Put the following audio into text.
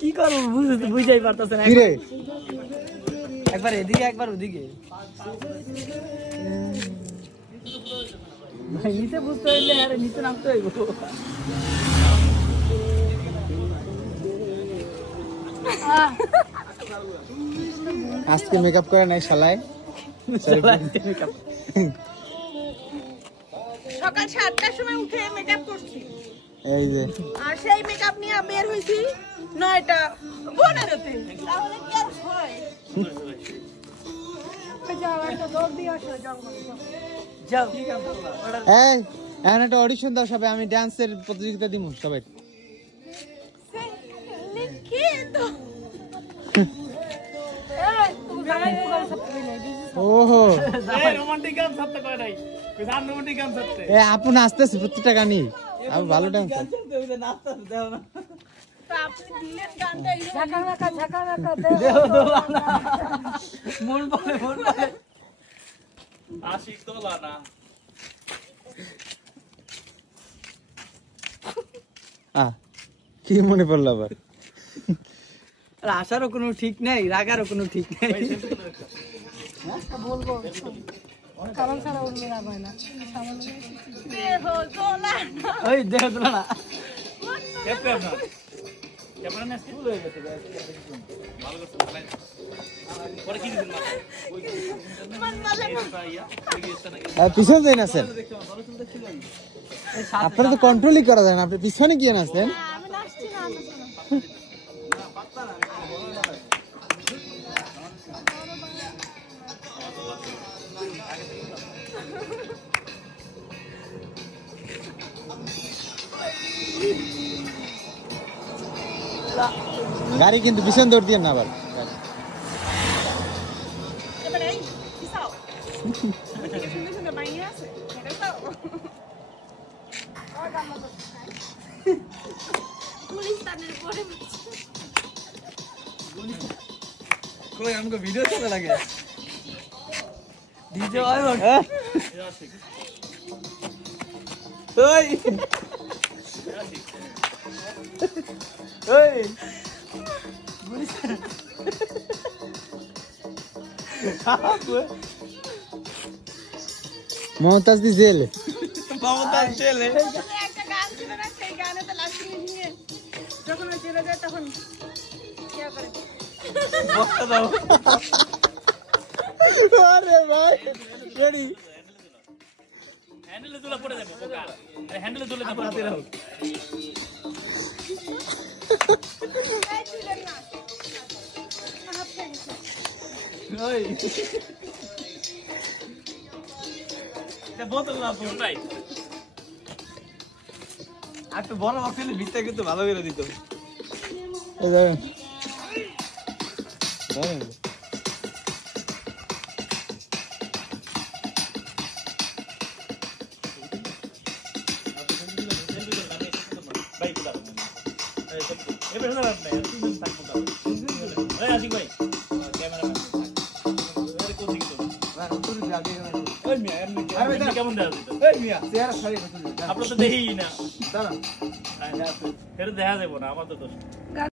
কি করব বুঝাই পারতাছ না একবার এদিকে একবার ওদিকে ভাই নিচে বুঝতে হইলে আরে নিচে নামতে হইব আজকে মেকআপ করা নাই শালায় সকাল 7টার সময় উঠে মেকআপ করছি এই যে আর সেই মেকআপ নিয়ে বের হইছি 9টা 15তে তাহলে কি আর হয় যাও এই এখন একটা অডিশন দাও সবাই আমি ডান্সের প্রতিযোগিতা দিব সবাই লিখিত ওহো এই রোমান্টিক গান সত্য কয় নাই বিধান রোমান্টিক গান সত্য এ আপু নাচতেছে প্রত্যেকটা গানই আমি ভালো ডান্স নাচতে দেও না তো আপনি দিলেন গানটা ঝাকা দেও দোলা না মন বলে আশিক দোলা না কি মনে পড়লো আবার আসারও কোনো ঠিক নাই রাগারও কোনো ঠিক নাই বলবো কারণ ছাড়া উঠবে না হয় না দেহ দোলা না ওই দেহ দোলা না পিছনে যাই নাচেন আপনারা তো কন্ট্রোলই করা যায় না আপনি পিছনে গিয়ে নাচেন আমি নাচছি না গাড়ি কিন্তু পিছন দৌড় দিয়ে না আবার এবারে এই কিসাও শুনে শুনে বাইরে আছে এটা তো গুলিস্তানের পরে কই আমাকে ভিডিও চলে লাগে ডিজে আয় ওই ওই মমতাজ দি জেল মমতাজ ছেলে একটা গান ছিল না সেই গানে তো লাস্ট নিয়ে যখন ওই চলে যায় তখন কি করে বক্তা দাও আরে ভাই রেডি হ্যান্ডেলে তুলে পড়ে যাবে বোকা আরে হ্যান্ডেলে তুলে না পড়তে রাখো এই ছিলেন না হাত থেকে ওই এটা বোতল না পুরোটাই আর তো বড় বক্সের ভিতরে কিন্তু ভালো করে দিত এই দেখেন দেখেন ভাই কোথা এই এবে হলো না তুমি থাকো দাও এই আসিক ভাই ক্যামেরাম্যান আরে কোথা থেকে না তোর আগে ওই মিয়া এমনি কেমন দেখা দিত এই মিয়া চেহারা ছাড়ি না আপনি তো দেখিই না দাঁড়া ফের দেখা যাবে না আমার তো দোষ